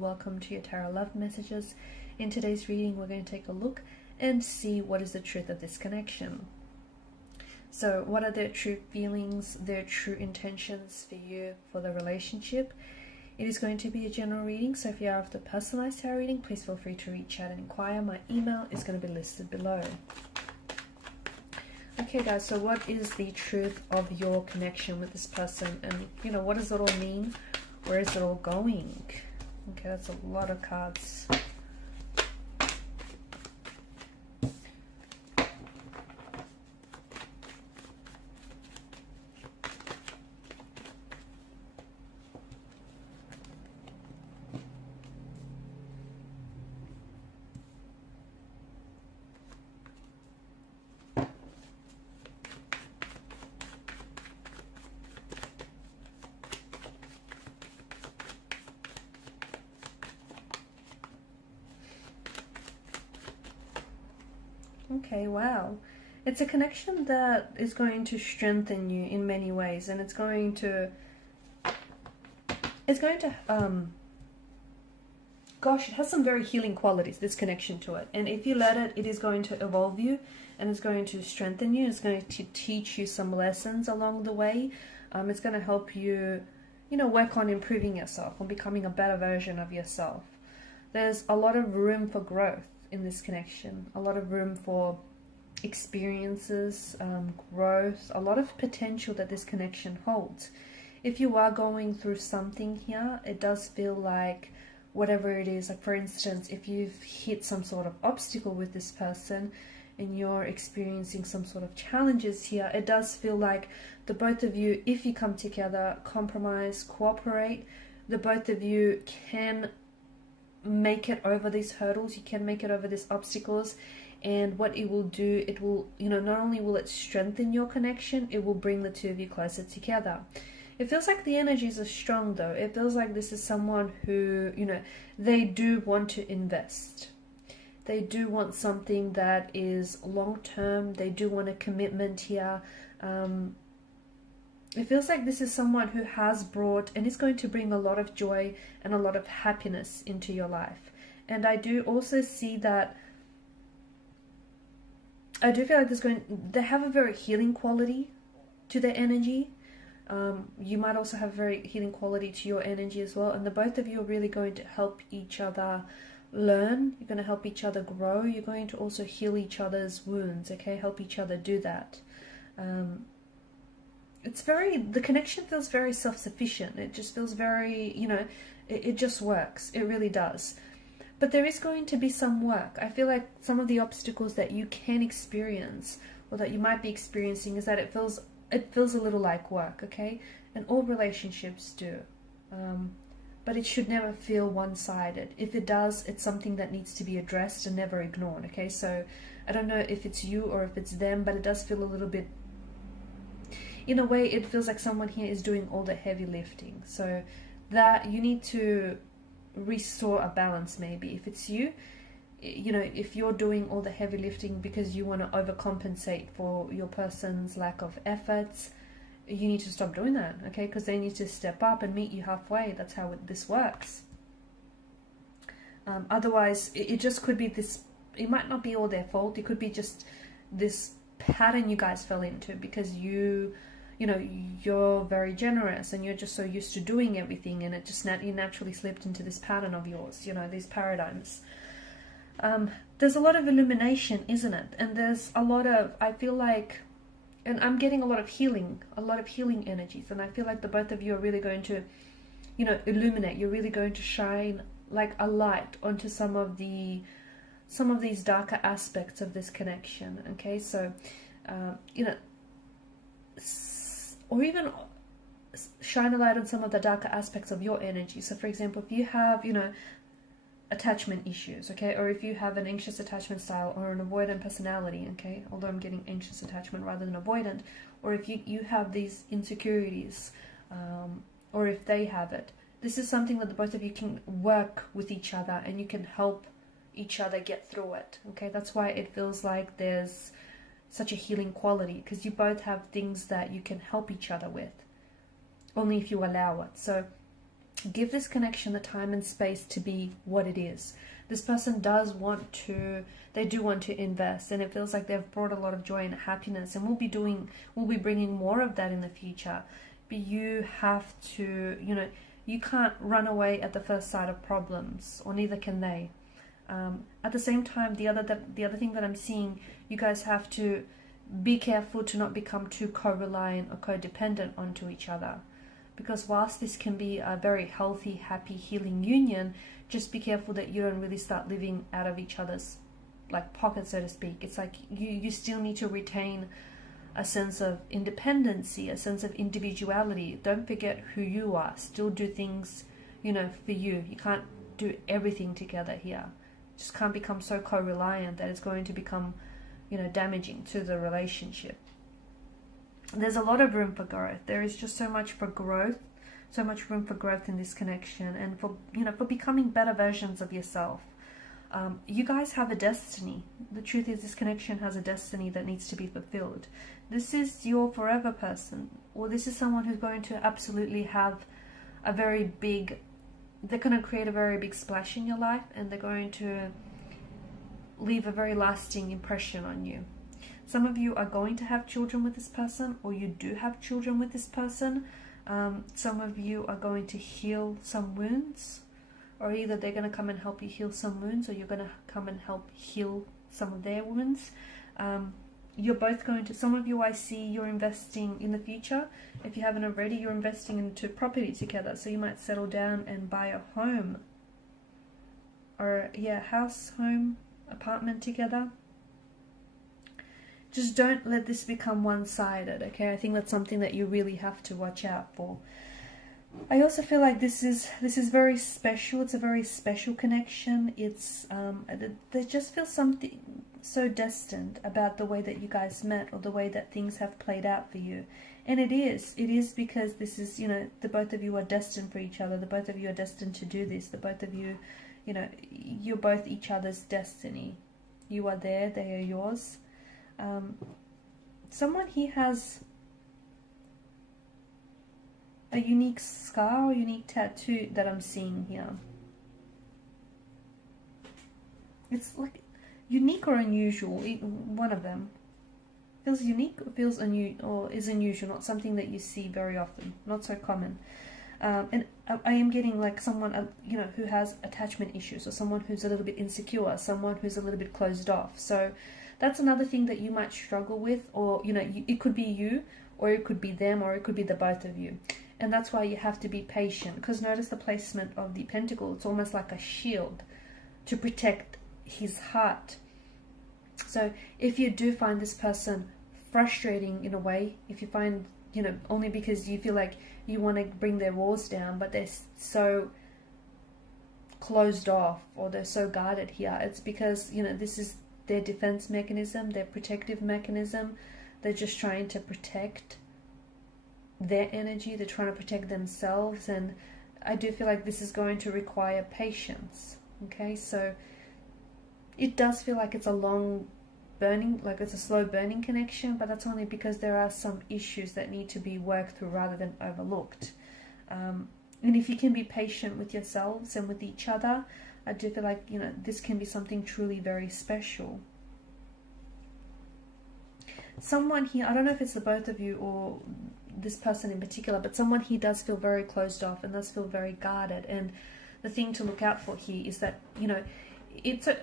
welcome to your Tarot Love Messages. In today's reading, we're going to take a look and see what is the truth of this connection. So what are their true feelings, their true intentions for you, for the relationship? It is going to be a general reading, so if you are after personalized tarot reading, please feel free to reach out and inquire. My email is going to be listed below. Okay guys, so what is the truth of your connection with this person? And what does it all mean? Where is it all going? Okay, that's a lot of cards. Okay, wow. It's a connection that is going to strengthen you in many ways, and it's going to gosh, it has some very healing qualities, this connection to it. And if you let it, it is going to evolve you, and it's going to strengthen you. It's going to teach you some lessons along the way. It's going to help you, work on improving yourself, on becoming a better version of yourself. There's a lot of room for growth in this connection, a lot of room for experiences, growth, a lot of potential that this connection holds. If you are going through something here, it does feel like whatever it is, like for instance, if you've hit some sort of obstacle with this person and you're experiencing some sort of challenges here, it does feel like the both of you, if you come together, compromise, cooperate, the both of you can make it over these hurdles, you can make it over these obstacles. And what it will do, it will, not only will it strengthen your connection, it will bring the two of you closer together. It feels like the energies are strong though. It feels like this is someone who, they do want to invest. They do want something that is long-term. They do want a commitment here. It feels like this is someone who has brought and is going to bring a lot of joy and a lot of happiness into your life. And I do also see that, I do feel like they have a very healing quality to their energy. You might also have a very healing quality to your energy as well. And the both of you are really going to help each other learn. You're going to help each other grow. You're going to also heal each other's wounds, okay? Help each other do that. The connection feels very self-sufficient. It just feels very, it just works. It really does. But there is going to be some work. I feel like some of the obstacles that you can experience or that you might be experiencing is that it feels a little like work, okay? And all relationships do. But it should never feel one-sided. If it does, it's something that needs to be addressed and never ignored, okay? So I don't know if it's you or if it's them, but it does feel a little bit, in a way, it feels like someone here is doing all the heavy lifting. So that you need to restore a balance maybe. If it's you, if you're doing all the heavy lifting because you want to overcompensate for your person's lack of efforts, you need to stop doing that, okay? Because they need to step up and meet you halfway. That's how this works. Otherwise, it just could be this, it might not be all their fault. It could be just this pattern you guys fell into because you're very generous and you're just so used to doing everything, and it just you naturally slipped into this pattern of yours, these paradigms. There's a lot of illumination, isn't it? And there's a lot of, I feel like, and I'm getting a lot of healing energies, and I feel like the both of you are really going to, illuminate. You're really going to shine like a light onto some of these darker aspects of this connection, okay? So, or even shine a light on some of the darker aspects of your energy. So for example, if you have, attachment issues, okay, or if you have an anxious attachment style or an avoidant personality, okay, although I'm getting anxious attachment rather than avoidant, or if you have these insecurities, or if they have it, this is something that the both of you can work with each other and you can help each other get through it, okay? That's why it feels like there's such a healing quality, because you both have things that you can help each other with, only if you allow it. So Give this connection the time and space to be what it is. This person does want to, they do want to invest, and it feels like they've brought a lot of joy and happiness, and we'll be bringing more of that in the future. But you have to, you know, you can't run away at the first sight of problems, or neither can they. At the same time, the other thing that I'm seeing, you guys have to be careful to not become too co-reliant or codependent onto each other. Because whilst this can be a very healthy, happy, healing union, just be careful that you don't really start living out of each other's like pocket, so to speak. It's like you still need to retain a sense of independency, a sense of individuality. Don't forget who you are. Still do things, you know, for you. You can't do everything together here. Just can't become so co-reliant that it's going to become, you know, damaging to the relationship. There's a lot of room for growth. There is just so much for growth, so much room for growth in this connection, and for, you know, for becoming better versions of yourself. You guys have a destiny. The truth is, this connection has a destiny that needs to be fulfilled. This is your forever person, or this is someone who's going to absolutely have a very big, they're going to create a very big splash in your life, and they're going to leave a very lasting impression on you. Some of you are going to have children with this person, or you do have children with this person. Some of you are going to heal some wounds, or either they're going to come and help you heal some wounds, or you're going to come and help heal some of their wounds. You're both going to, some of you I see you're investing in the future. If you haven't already, you're investing into property together. So you might settle down and buy a home, or house, home, apartment together. Just don't let this become one-sided, okay? I think that's something that you really have to watch out for. I also feel like this is very special. It's a very special connection. It's there just feels something so destined about the way that you guys met, or the way that things have played out for you. And it is because this is, you know, the both of you are destined for each other. The both of you are destined to do this. The both of you, you know, you're both each other's destiny. You are there, they are yours. Someone here has a unique scar or unique tattoo that I'm seeing here. It's like unique or unusual, one of them. Feels unique or feels or is unusual, not something that you see very often, not so common. And I am getting like someone, you know, who has attachment issues, or someone who's a little bit insecure, someone who's a little bit closed off. So that's another thing that you might struggle with, or, you know, it could be you, or it could be them, or it could be the both of you. And that's why you have to be patient, because notice the placement of the pentacle. It's almost like a shield to protect his heart. So if you do find this person frustrating in a way, if you find, you know, only because you feel like you want to bring their walls down, but they're so closed off, or they're so guarded here, it's because, you know, this is their defense mechanism, their protective mechanism. They're just trying to protect their energy. They're trying to protect themselves. And I do feel like this is going to require patience. Okay, so it does feel like it's a long burning, like it's a slow burning connection, but that's only because there are some issues that need to be worked through rather than overlooked. And if you can be patient with yourselves and with each other, I do feel like, you know, this can be something truly very special. Someone here, I don't know if it's the both of you or this person in particular, but someone here does feel very closed off and does feel very guarded. And the thing to look out for here is that, you know,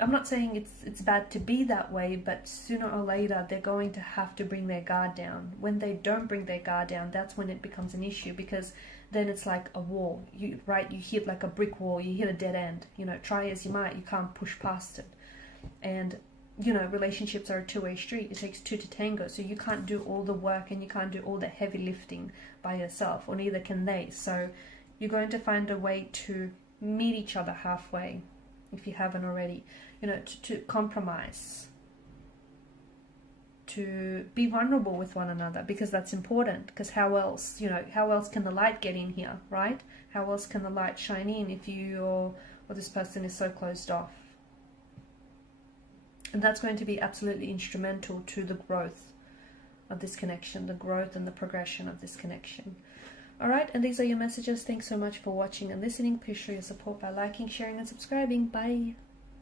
I'm not saying it's bad to be that way, but sooner or later they're going to have to bring their guard down. When they don't bring their guard down, that's when it becomes an issue, because then it's like a wall. You hit like a brick wall, you hit a dead end. You know, try as you might, you can't push past it. And, you know, relationships are a two-way street. It takes two to tango, so you can't do all the work and you can't do all the heavy lifting by yourself, or neither can they. So you're going to find a way to meet each other halfway, if you haven't already, you know, to compromise, to be vulnerable with one another, because that's important. Because how else, you know, how else can the light get in here, right? How else can the light shine in if you or this person is so closed off? And that's going to be absolutely instrumental to the growth of this connection, the growth and the progression of this connection. Alright, and these are your messages. Thanks so much for watching and listening. Please show your support by liking, sharing, and subscribing. Bye.